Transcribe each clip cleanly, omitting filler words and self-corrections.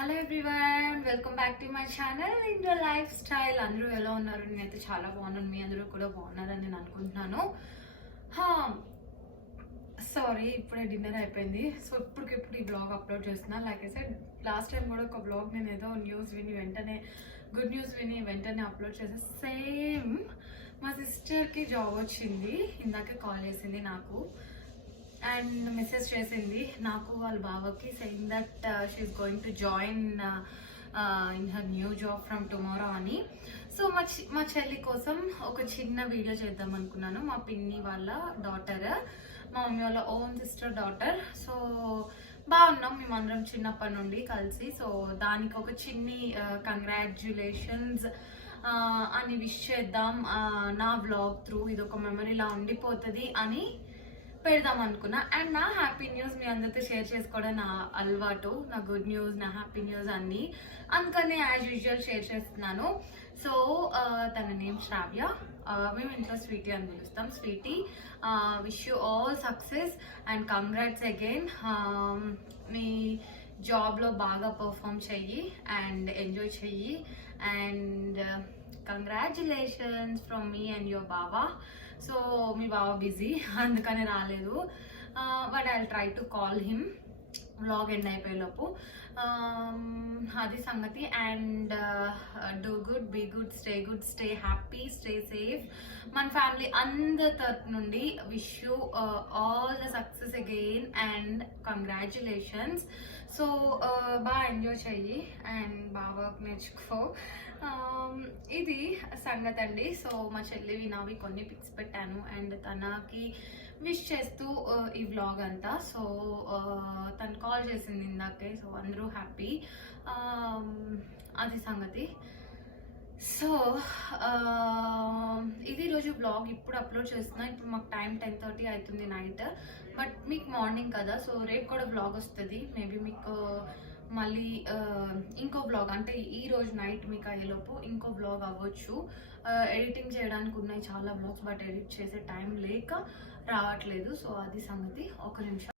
Hello everyone, welcome back to my channel India life style. అందరూ ఎలా ఉన్నారు? నేనైతే చాలా బాగున్నాను. మీ అందరూ కూడా బాగున్నారని నేను అనుకుంటున్నాను. సారీ, ఇప్పుడే డిన్నర్ అయిపోయింది. సో ఇప్పటికిప్పుడు ఈ బ్లాగ్ అప్లోడ్ చేస్తున్నా. Like I said, last time కూడా ఒక బ్లాగ్ నేను ఏదో న్యూస్ విని వెంటనే, గుడ్ న్యూస్ విని వెంటనే అప్లోడ్ చేసే. సేమ్ మా సిస్టర్కి జాబ్ వచ్చింది. ఇందాకే కాల్ చేసింది నాకు అండ్ మెసేజ్ చేసింది నాకు వాళ్ళ బావకి, saying that she's going to join in her new job from tomorrow అని. సో మా చెల్లి కోసం ఒక చిన్న వీడియో చేద్దాం అనుకున్నాను. మా పిన్ని వాళ్ళ డాటర్, మా మమ్మీ వాళ్ళ ఓన్ సిస్టర్ డాటర్. సో బాగున్నాం మేమందరం చిన్నప్పటి నుండి కలిసి. సో దానికి ఒక చిన్ని కంగ్రాచ్యులేషన్స్ అని విష్ చేద్దాం నా బ్లాగ్ త్రూ. ఇది ఒక మెమరీలా ఉండిపోతుంది అని పెడదాం అనుకున్నా. అండ్ నా హ్యాపీ న్యూస్ మీ అందరితో షేర్ చేసుకోవడం నా అలవాటు. నా గుడ్ న్యూస్, నా హ్యాపీ న్యూస్ అన్నీ, అందుకని యాజ్ యూజువల్ షేర్ చేస్తున్నాను. సో తన నేమ్ శ్రావ్య. మేము ఇంట్లో స్వీటీ అని పిలుస్తాం. Sweetie, wish you all success and congrats again. మీ జాబ్లో బాగా పర్ఫామ్ చెయ్యి అండ్ ఎంజాయ్ చెయ్యి. And congratulations from me and your బావా. సో మీ బావ బిజీ, అందుకని రాలేదు. But I try to call him vlog end అయిపోయేలోపు. అది సంగతి. And do good, be good, stay happy, stay safe. మన ఫ్యామిలీ అందరి తరపు నుండి wish you all the success again and congratulations. So బాగా ఎంజాయ్ చెయ్యి అండ్ బాగా వర్క్ నేర్చుకో. ఇది సంగతి అండి. సో మా చెల్లివి నావి కొన్ని పిక్స్ పెట్టాను అండ్ తనకి విష్ చేస్తూ ఈ వ్లాగ్ అంతా. సో తను కాల్ చేసింది ఇందాకే. సో అందరూ హ్యాపీ. అది సంగతి. సో ఇది రోజు బ్లాగ్ ఇప్పుడు అప్లోడ్ చేస్తున్నా. ఇప్పుడు మాకు టైం 10:30 అవుతుంది నైట్. బట్ మీకు మార్నింగ్ కదా, సో రేపు కూడా బ్లాగ్ వస్తుంది. మేబీ మీకు మళ్ళీ ఇంకో బ్లాగ్, అంటే ఈ రోజు నైట్ మీకు అయ్యేలోపు ఇంకో బ్లాగ్ అవ్వచ్చు. ఎడిటింగ్ చేయడానికి ఉన్నాయి చాలా బ్లాగ్స్, బట్ ఎడిట్ చేసే టైం లేక రావట్లేదు. సో అది సంగతి. ఒక నిమిషం.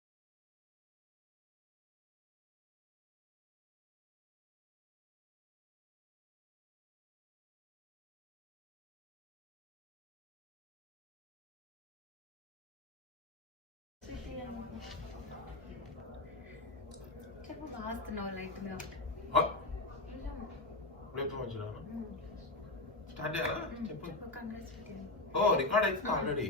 చెప్పు, బాస్తున్నావు లైట్ గా. ఓ రికార్డ్ అయితే already.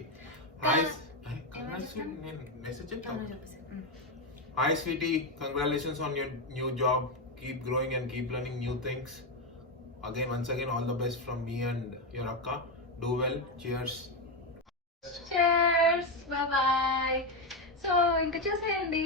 Hi sweetie, congratulations on your new job. Keep growing and keep learning new things. Once again all the best from me and your akka. Do well. Cheers. Cheers. Bye bye. So ఇంకా చూసేయండి.